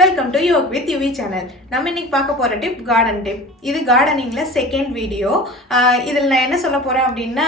Welcome to Yog with Yuvi channel. நம்ம இன்னைக்கு பார்க்க போகிற டிப் கார்டன் டிப். இது கார்டனிங்கில் செகண்ட் வீடியோ. இதில் நான் என்ன சொல்ல போகிறேன் அப்படின்னா,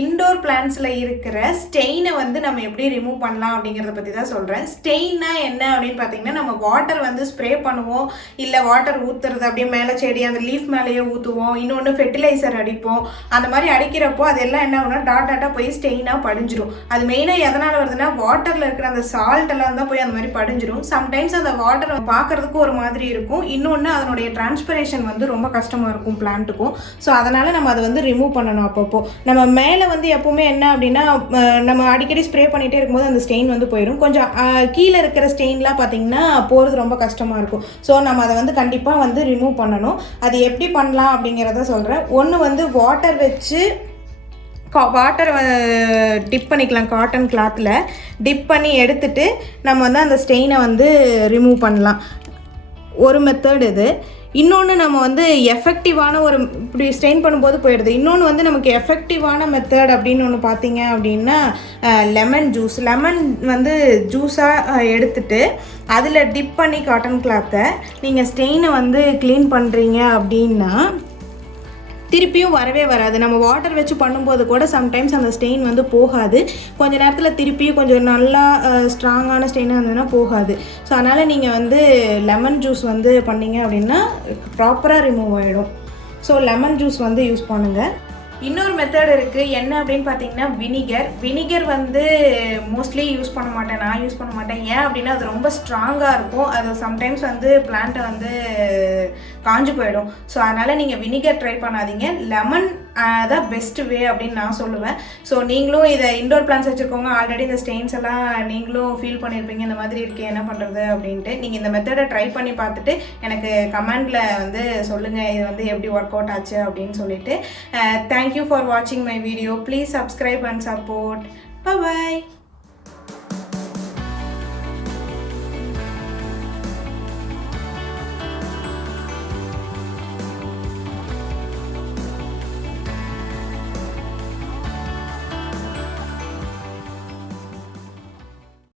இன்டோர் பிளான்ஸில் இருக்கிற ஸ்டெயினை வந்து நம்ம எப்படி ரிமூவ் பண்ணலாம் அப்படிங்கிறத பற்றி தான் சொல்கிறேன். ஸ்டெயின்னா என்ன அப்படின்னு பார்த்தீங்கன்னா, நம்ம வாட்டர் வந்து ஸ்ப்ரே பண்ணுவோம், இல்லை வாட்டர் ஊற்றுறது அப்படியே மேலே செடி அந்த லீஃப் மேலேயே ஊற்றுவோம், இன்னொன்று ஃபெர்டிலைசர் அடிப்போம். அந்த மாதிரி அடிக்கிறப்போ அதெல்லாம் என்ன ஆகுனா டாட்டாக போய் ஸ்டெயினாக படிஞ்சிடும். அது மெயினாக எதனால் வருதுன்னா, வாட்டரில் இருக்கிற அந்த சால்ட் எல்லாம் தான் போய் அந்த மாதிரி படிஞ்சிடும். சம்டைம்ஸ் அந்த வாட்டர் பார்க்கறதுக்கு ஒரு மாதிரி இருக்கும், இன்னொன்று அதனுடைய டிரான்ஸ்பிரேஷன் வந்து ரொம்ப கஷ்டமாக இருக்கும் பிளான்ட்டுக்கும். ஸோ அதனால் நம்ம அதை வந்து ரிமூவ் பண்ணணும். அப்பப்போ நம்ம மேலே வந்து எப்போவுமே என்ன அப்படின்னா, நம்ம அடிக்கடி ஸ்ப்ரே பண்ணிகிட்டே இருக்கும்போது அந்த ஸ்டெயின் வந்து போயிடும். கொஞ்சம் கீழே இருக்கிற ஸ்டெயின்லாம் பார்த்திங்கன்னா போகிறது ரொம்ப கஷ்டமாக இருக்கும். ஸோ நம்ம அதை வந்து கண்டிப்பாக வந்து ரிமூவ் பண்ணணும். அது எப்படி பண்ணலாம் அப்படிங்கிறத சொல்கிறேன். ஒன்று வந்து வாட்டர் வச்சு வாட்டரை டிப் பண்ணிக்கலாம். காட்டன் கிளாத்தில் டிப் பண்ணி எடுத்துட்டு நம்ம வந்து அந்த ஸ்டெயினை வந்து ரிமூவ் பண்ணலாம். ஒரு மெத்தட் இது. இன்னொன்று நம்ம வந்து எஃபெக்டிவான ஒரு இப்படி ஸ்டெயின் பண்ணும்போது போயிடுது. இன்னொன்று வந்து நமக்கு எஃபெக்டிவான மெத்தட் அப்படின்னு ஒன்று பார்த்தீங்க அப்படின்னா, லெமன் ஜூஸ். லெமன் வந்து ஜூஸாக எடுத்துட்டு அதில் டிப் பண்ணி காட்டன் கிளாத்தை நீங்கள் ஸ்டெயினை வந்து க்ளீன் பண்ணுறீங்க அப்படின்னா திருப்பியும் வரவே வராது. நம்ம வாட்டர் வச்சு பண்ணும்போது கூட சம்டைம்ஸ் அந்த ஸ்டெயின் வந்து போகாது. கொஞ்ச நேரத்தில் திருப்பியும் கொஞ்சம் நல்லா ஸ்ட்ராங்கான ஸ்டெயினாக இருந்ததுன்னா போகாது. ஸோ அதனால் நீங்கள் வந்து லெமன் ஜூஸ் வந்து பண்ணிங்க அப்படின்னா ப்ராப்பராக ரிமூவ் ஆகிடும். ஸோ லெமன் ஜூஸ் வந்து யூஸ் பண்ணுங்கள். இன்னொரு மெத்தட் இருக்குது. என்ன அப்படின்னு பார்த்தீங்கன்னா, வினிகர் வந்து மோஸ்ட்லி யூஸ் பண்ண மாட்டேன், நான் யூஸ் பண்ண மாட்டேன். ஏன் அப்படின்னா அது ரொம்ப ஸ்ட்ராங்காக இருக்கும். அது சம்டைம்ஸ் வந்து பிளான்ட்டை வந்து காஞ்சு போயிடும். ஸோ அதனால் நீங்கள் வினிகர் ட்ரை பண்ணாதீங்க. லெமன் தான் பெஸ்ட் வே அப்படின்னு நான் சொல்லுவேன். ஸோ நீங்களும் இதை இன்டோர் பிளான்ஸ் வச்சுருக்கோங்க, ஆல்ரெடி இந்த ஸ்டெயின்ஸ் எல்லாம் நீங்களும் ஃபீல் பண்ணியிருப்பீங்க, இந்த மாதிரி இருக்கே என்ன பண்ணுறது அப்படின்ட்டு. நீங்கள் இந்த மெத்தடை ட்ரை பண்ணி பார்த்துட்டு எனக்கு கமெண்டில் வந்து சொல்லுங்கள், இது வந்து எப்படி ஒர்க் அவுட் ஆச்சு அப்படின்னு சொல்லிட்டு. Thank you for watching my video. Please subscribe and support. Bye bye.